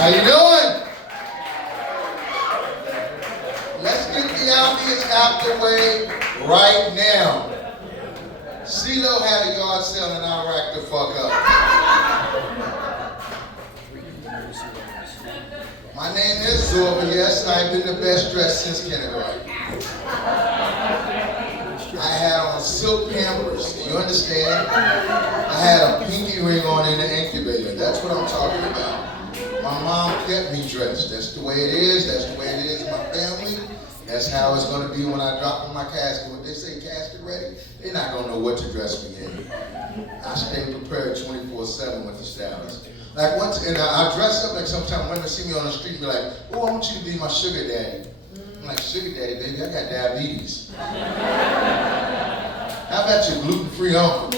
How you doing? Let's get the obvious out the way right now. CeeLo had a yard sale and I racked the fuck up. My name is Zorba, yes, and I've been the best dressed since kindergarten. I had on silk pampers, you understand? I had a pinky ring on in the incubator, that's what I'm talking about. My mom kept me dressed. That's the way it is. That's the way it is in my family. That's how it's going to be when I drop in my casket. When they say casket ready, they're not going to know what to dress me in. I stay prepared 24/7 with the stylist. Like once, and I dress up like sometimes women see me on the street and be like, "Oh, I want you to be my sugar daddy." I'm like, "Sugar daddy, baby, I got diabetes." How about your gluten-free uncle?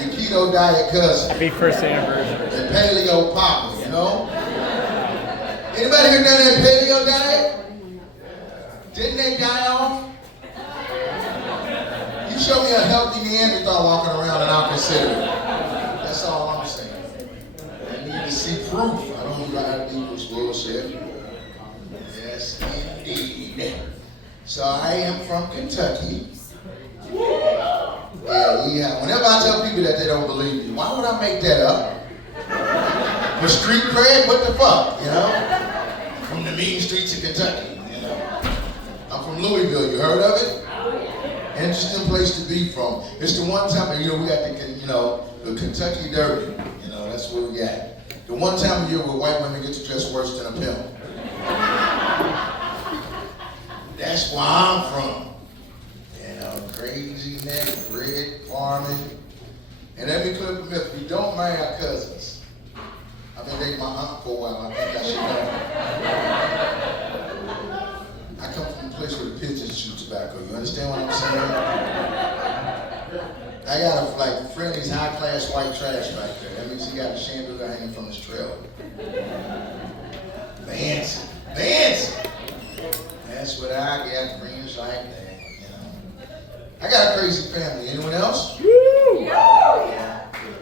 Your keto diet cousin. Happy first anniversary. And paleo papa, you know? Anybody here done that paleo diet? Didn't they die off? You show me a healthy Neanderthal walking around and I'll consider it. That's all I'm saying. I need to see proof. I don't drive people's bullshit. Yes, indeed. So I am from Kentucky. Yeah. Whenever I tell people that they don't believe me, why would I make that up? For street cred, what the fuck, you know? From the mean streets of Kentucky, you know? I'm from Louisville, you heard of it? Interesting place to be from. It's the one time, you know, we got the Kentucky Derby, you know, that's what we got. The one time of year where white women get to dress worse than a pimp. That's where I'm from. Crazy neck, bread, farming. And let me clear up a myth. We don't marry our cousins. I've been dating my aunt for a while. I think I should know. I come from a place where the pigeons chew tobacco. You understand what I'm saying? I got a Friendly's high-class white trash back there. That means he got a chandelier hanging from his trailer. Fancy. That's what I got. Friends like that. I got a crazy family. Anyone else? Woo! I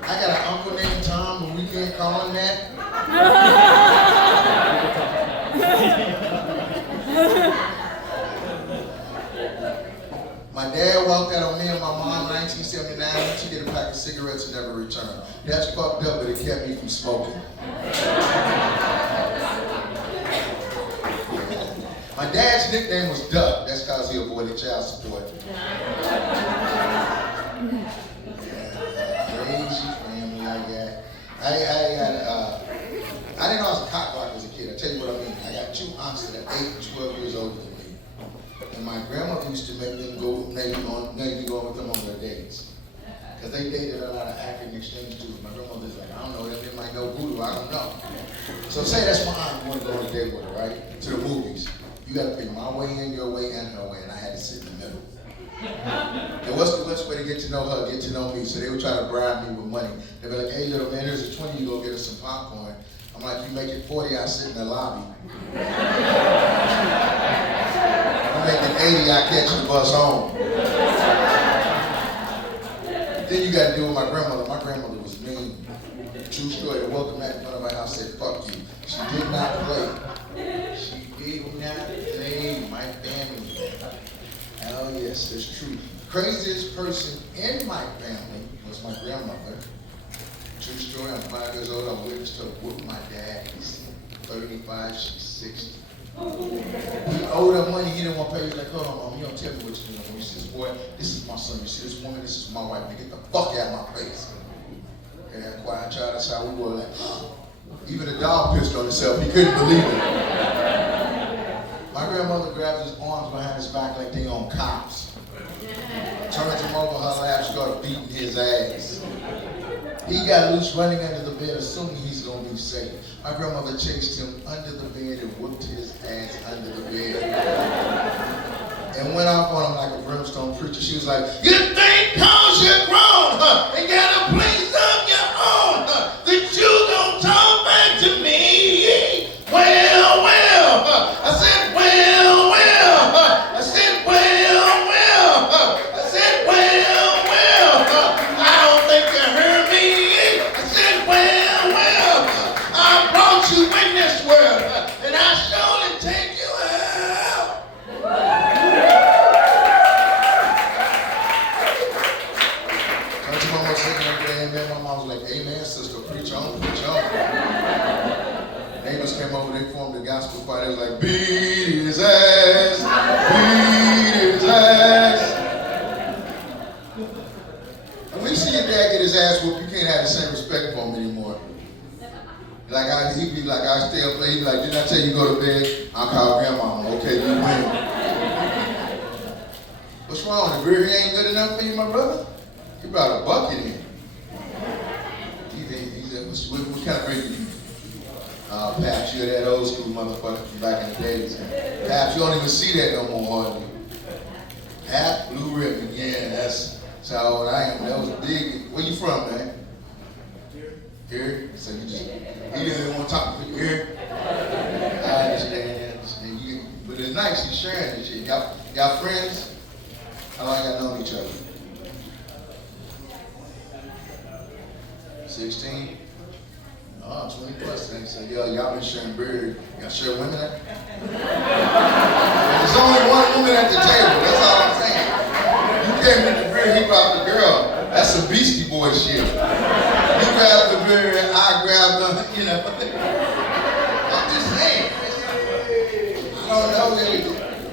got an uncle named Tom, but we can't call him that. My dad walked out on me and my mom in 1979. She did a pack of cigarettes and never returned. That's fucked up, but it kept me from smoking. My dad's nickname was Duck. That's because he avoided child support. Crazy family I got. I didn't know I was a cock block as a kid. I tell you what I mean. I got two aunts that are 8 and 12 years older than me. And my grandmother used to make them go with them on their dates. Because they dated a lot of African exchange students. My grandmother's like, I don't know, they might know voodoo, I don't know. So say that's my aunt, you want to go on a date with her, right? To the movies. You got to pick my way in, your way, and her way, and I had to sit in the middle. And what's the best way to get to know her, get to know me? So they would try to bribe me with money. They'd be like, hey, little man, here's a 20, you go get us some popcorn. I'm like, you make it 40, I sit in the lobby. You make it 80, I catch the bus home. Then you got to deal with my grandmother. My grandmother was mean. True story, the welcome mat in front of my house said, fuck you. She did not play. She did not play my family. Oh yes, that's true. Craziest person in my family was my grandmother. True story, I'm 5 years old, I'm witness to her whoop my dad. He's 35, she's 60. He owed her money, he didn't want to pay. He's like, hold on, mom, you don't tell me what you're doing. He says, boy, this is my son. You see this woman, this is my wife. Now get the fuck out of my face. And that quiet child, that's how we were like, even the dog pissed on himself. He couldn't believe it. My grandmother grabbed his arms behind his back like they on cops. Turned him over her lap, started beating his ass. He got loose running under the bed, assuming he's going to be safe. My grandmother chased him under the bed and whooped his ass under the bed. And went off on him like a brimstone preacher. She was like, you think cause you're grown, and got a place of your own, that you don't talk back to me? Well, I said, well, I said, well, I said, well, I don't think you heard me. I said, well, I brought you in this world, and I surely take you out. So my mom was sitting there, amen. My mom was like, amen, sister, preach on, preach on. Neighbors came over, they formed a gospel choir. They was like, beat his ass, beat his ass. And when you see your dad get his ass whooped, you can't have the same respect for him anymore. Like he'd be like, I stay up late, he'd be like, didn't I tell you to go to bed? I'll call grandma. Okay, you win. What's wrong? The beer here ain't good enough for you, my brother? You brought a bucket in. He said, what kind of beer you? Perhaps you're that old school motherfucker from back in the days. Perhaps you don't even see that no more, hardly. Half Blue Ribbon, yeah, that's how old I am. That was big. Where you from, man? Here? So you didn't want to talk to me here? I understand. But it's nice you sharing this shit. Y'all friends? How long y'all known each other? 16? Oh, 20 plus. So y'all been sharing beer. Y'all share women at? There's only one woman at the table. That's all I'm saying. You came with the beer, he brought the girl. That's some Beastie Boy shit. You grabbed the beer, I grabbed the, you know. I'm just saying. I don't know.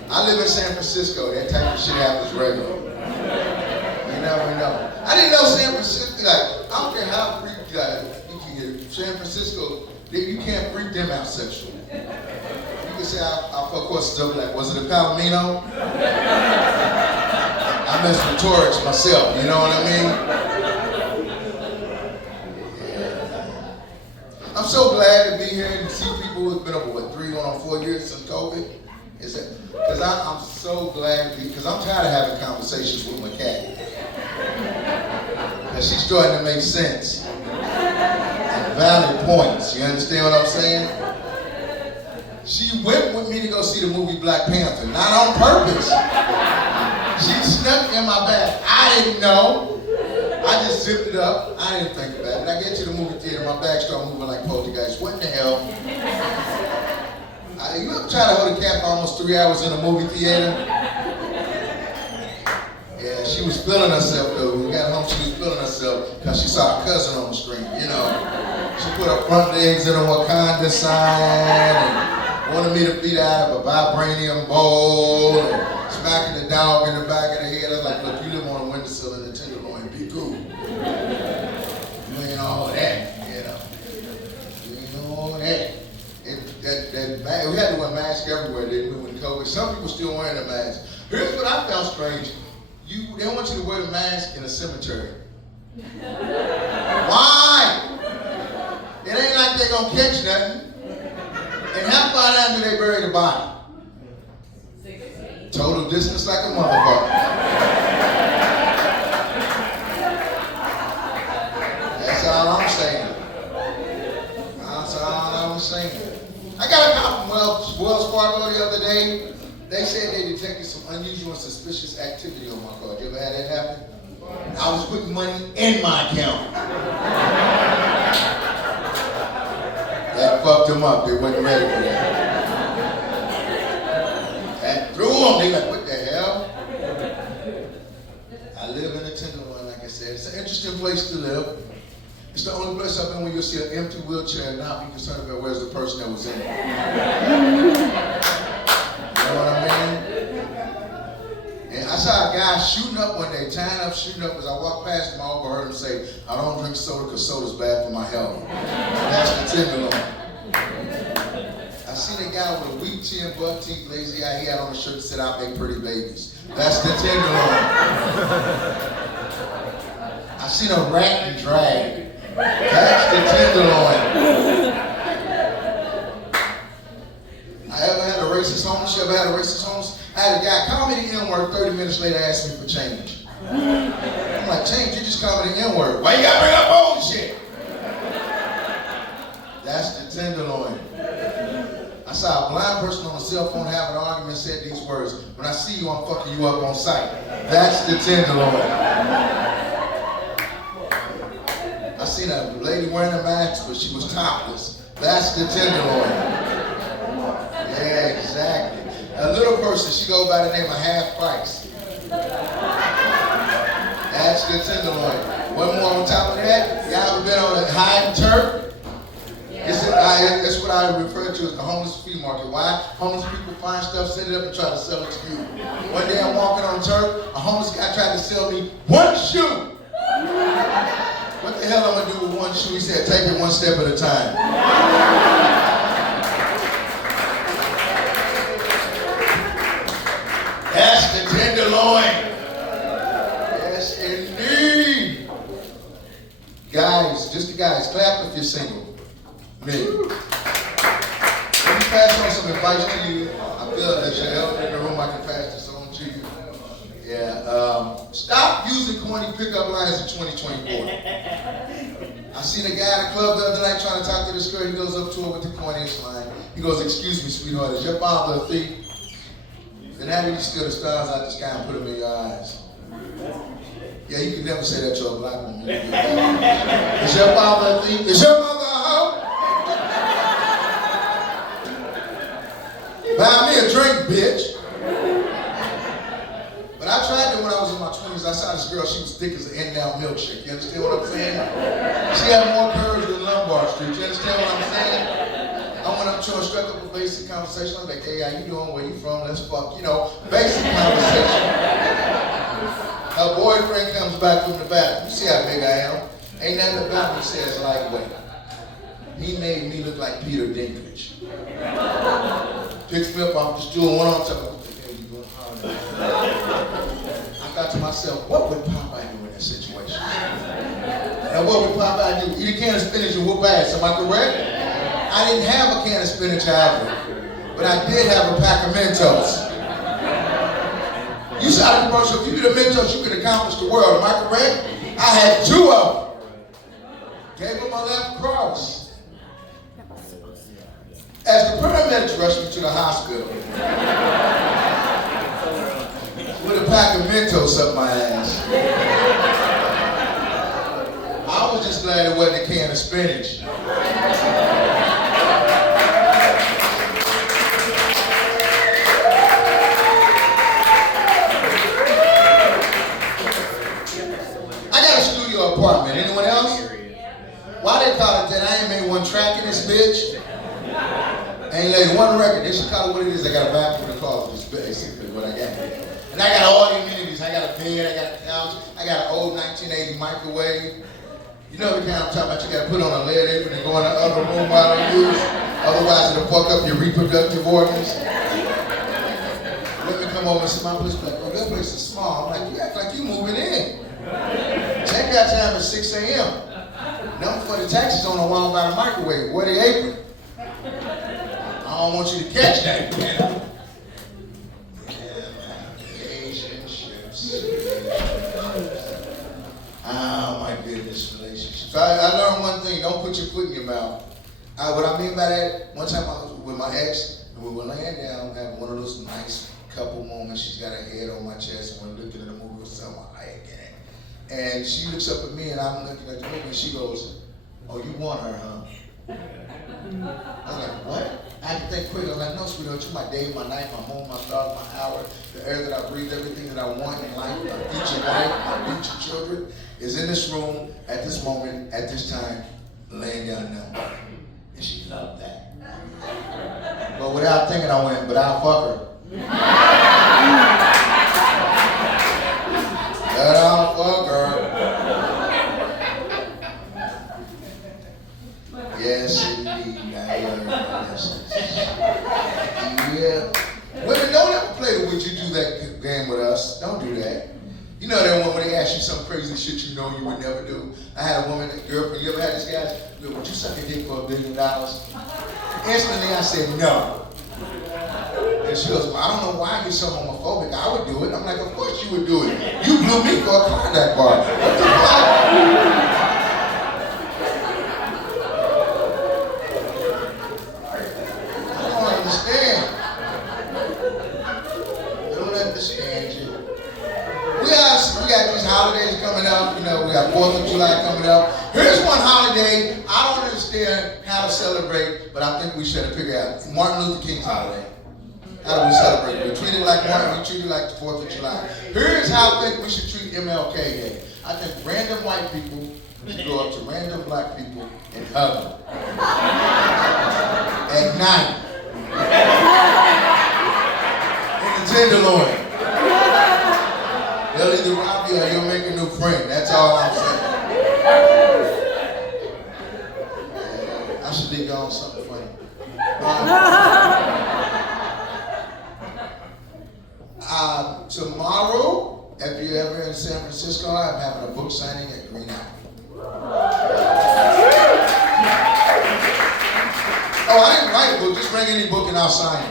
I live in San Francisco. That type of shit happens regular. You never know. I didn't know San Francisco, like, I don't care how freaked you can get. San Francisco, you can't freak them out sexually. You can say, I of course, still be like, was it a Palomino? I mess with Torrance myself, you know what I mean? Yeah. I'm so glad to be here and see people who've been over, 3 going on 4 years since COVID. Because I'm so glad to be, because I'm tired of having conversations with my cat. Because she's starting to make sense. And valid points, you understand what I'm saying? She went with me to go see the movie Black Panther, not on purpose. She snuck in my bag. I didn't know. I just zipped it up. I didn't think about it. I get to the movie theater, my bag started moving like poltergeist. What in the hell? You ever try to hold a cat for almost 3 hours in a movie theater? Yeah, she was feeling herself though. When we got home, she was feeling herself because she saw her cousin on the screen, you know. She put her front legs in a Wakanda sign and wanted me to beat out of a vibranium bowl and smacking the dog in the back of the head. I was like, look, you live on a windowsill in the Tenderloin, be cool. You ain't all that, you know. You ain't all that. We had to wear masks everywhere, didn't we, when COVID? Some people still wearing a mask. Here's what I found strange. They want you to wear a mask in a cemetery. Why? It ain't like they're gonna catch nothing. And how far down do they bury the body? 6 Total distance like a motherfucker. That's all I'm saying. That's all I'm saying. I got a call from Wells Fargo the other day. They said they detected some unusual and suspicious activity on my card. You ever had that happen? I was putting money in my account. That fucked them up. They wasn't ready for that. That threw them. They like, what the hell? I live in the Tenderloin, like I said. It's an interesting place to live. It's the only place I've been where you'll see an empty wheelchair and not be concerned about where's the person that was in it. You know what I mean? And I saw a guy shooting up one day, tying up, shooting up. As I walked past him, I overheard him say, I don't drink soda because soda's bad for my health. And that's the Tenderloin. I seen a guy with a weak chin, buck teeth, lazy eye. He had on a shirt that said, I make pretty babies. That's the Tenderloin. I seen a rat and drag. That's the Tenderloin. had a racist homeless. I had a guy call me the N-word, 30 minutes later asked me for change. I'm like, change? You just call me the N-word. Why you gotta bring up old shit? That's the tenderloin. I saw a blind person on a cell phone having an argument and said these words, when I see you, I'm fucking you up on sight. That's the tenderloin. I seen a lady wearing a mask, but she was topless. That's the tenderloin. Yeah, exactly. A little person, she goes by the name of Half Price. That's the tenderloin. One more on top of that, y'all ever been on a high turf? That's what I refer to as the homeless flea market. Why? Homeless people find stuff, set it up, and try to sell it to you. One day I'm walking on turf, a homeless guy tried to sell me one shoe. What the hell am I gonna do with one shoe? He said, take it one step at a time. That's the tenderloin. Yes, indeed. Guys, just the guys, clap if you're single. Me. Let me pass on some advice to you. I feel that you're elder in the room. I can pass this on to you. Yeah. Stop using corny pickup lines in 2024. I seen a guy at the club the other night trying to talk to this girl. He goes up to her with the corniest line. He goes, excuse me, sweetheart, is your father a thief? Then how do you steal the stars out the sky and put them in your eyes? Yeah, you can never say that to a black woman. Is your father a thief? Is your mother a hoe? Buy me a drink, bitch. But I tried that when I was in my 20s. I saw this girl, she was thick as an in-and-out milkshake. You understand what I'm saying? She had more curves than Lombard Street. You understand what I'm saying? I went up to her, struck up a basic conversation. I'm like, hey, how you doing? Where you from? Let's fuck. You know, basic conversation. Her boyfriend comes back from the bathroom. You see how big I am? Ain't nothing about me says lightweight. He made me look like Peter Dinklage. Picks me up off the stool, went on top of what the hell you doing? I thought to myself, what would Popeye do in that situation? And what would Popeye do? Eat a can of spinach and whoop ass, am I correct? I didn't have a can of spinach either, but I did have a pack of Mentos. You saw the commercial, if you did a Mentos, you could accomplish the world, am I correct? I had 2 of them. Gave him my left cross. As the paramedics rushed me to the hospital with a pack of Mentos up my ass, I was just glad it wasn't a can of spinach. I got a studio apartment. Anyone else? Why they call it that? I ain't made one track in this bitch. Ain't laid one record. They should call it what it is. I got a bathroom in the closet. It's basically what I got. And I got all the amenities. I got a bed, I got a couch, I got an old 1980 microwave. You know the kind I'm talking about. You got to put on a lead apron and go in the other room while I use. Otherwise it'll fuck up your reproductive organs. Let me come over and see my place. Like, oh, that place is small. I'm like, you act like you moving in. Check-out time at 6 a.m. Nothing for the taxes on the wall by the microwave. Where the apron? I don't want you to catch that. Relationships. Oh my goodness, relationships. I learned one thing, don't put your foot in your mouth. What I mean by that, one time I was with my ex, and we were laying down, having one of those nice couple moments. She's got her head on my chest, and we're looking at a movie with Selma Hayek in it. And she looks up at me, and I'm looking at the movie, and she goes, oh, you want her, huh? I'm like, what? I had to think quick. I'm like, no, sweetheart, you're my day, my night, my moon, my stars, my hour, the air that I breathe, everything that I want in life, my future wife, my future children is in this room at this moment, at this time, laying down now. And she loved that. But without thinking, I went, but I'll fuck her. But I'll fuck her. Yes, indeed. Yeah. Women, don't ever play the would you do that game with us. Don't do that. You know that one when they ask you some crazy shit you know you would never do. I had a woman, a girlfriend, you ever had this guy, would you suck a dick for $1 billion? Instantly I said no. And she goes, well, I don't know why you're so homophobic. I would do it. I'm like, of course you would do it. You blew me for a contact bar. What the fuck? I don't understand. Don't understand you. We got these holidays coming up. You know, we got 4th of July coming up. Here's one holiday I don't understand how to celebrate, but I think we should figure out. Martin Luther King's holiday. How do we celebrate? We treat it like Martin, we treat it like the 4th of July. Here's how I think we should treat MLK Day. I think random white people should go up to random black people and hug them. At night. In the Tenderloin. They'll either rob you or you'll make a new friend. That's all I'm saying. I should be on something funny. Tomorrow, if you're ever in San Francisco, I'm having a book signing at Green Apple. Oh, I didn't write a book. Just bring any book and I'll sign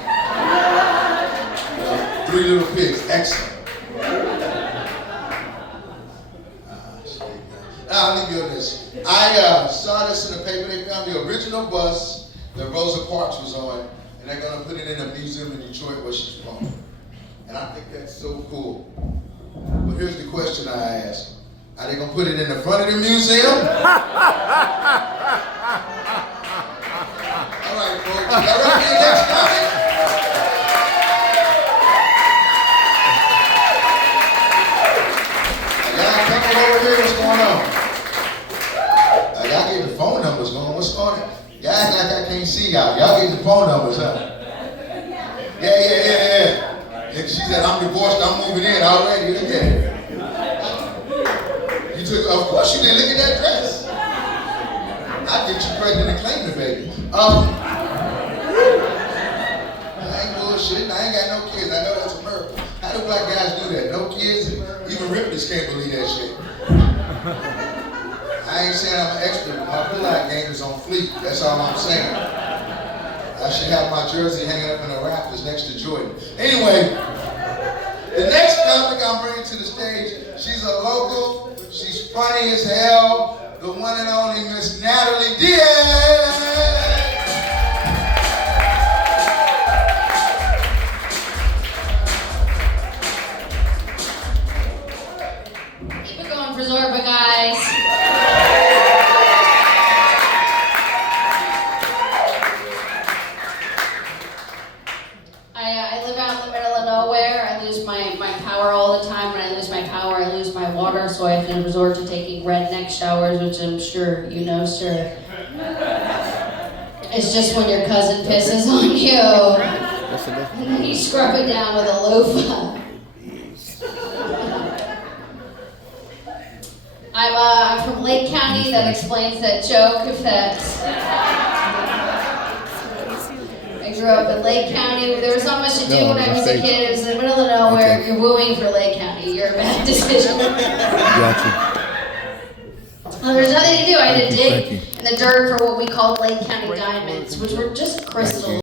it. 3 Little Pigs. Excellent. I'll leave you with this. I saw this in the paper. They found the original bus that Rosa Parks was on, and they're going to put it in a museum in Detroit where she's from. And I think that's so cool. But here's the question I ask. Are they going to put it in the front of the museum? All right, folks. Y'all ready for the next comment? Y'all coming over here? What's going on? Y'all getting the phone numbers going. What's going on? Y'all act like I can't see y'all. Y'all getting the phone numbers, huh? Yeah. She said, I'm divorced, I'm moving in already. Look at it. You took, of course you did. Look at that dress. I'd get you pregnant and claim the baby. I ain't bullshitting. I ain't got no kids. I know that's America. How do black guys do that? No kids? Even Ripley's can't believe that shit. I ain't saying I'm an expert, but my pull-out game is on fleek. That's all I'm saying. I should have my jersey hanging up in the rafters next to Jordan. Anyway, the next topic I'm bringing to the stage, she's a local, she's funny as hell, the one and only Miss Natalie Diaz. Keep it going for Zorba, guys. I live out in the middle of nowhere. I lose my power all the time. When I lose my power, I lose my water, so I have to resort to taking redneck showers, which I'm sure you know, sir. It's just when your cousin pisses on you, and then you scrub it down with a loofah. I'm from Lake County. That explains that joke. If that. I grew up in Lake County. There was not much to do when I was a kid. It was in the middle of nowhere. Okay. You're wooing for Lake County. You're a bad decision. Gotcha. There's nothing to do. I had to dig in the dirt for what we called Lake County diamonds, which were just crystals.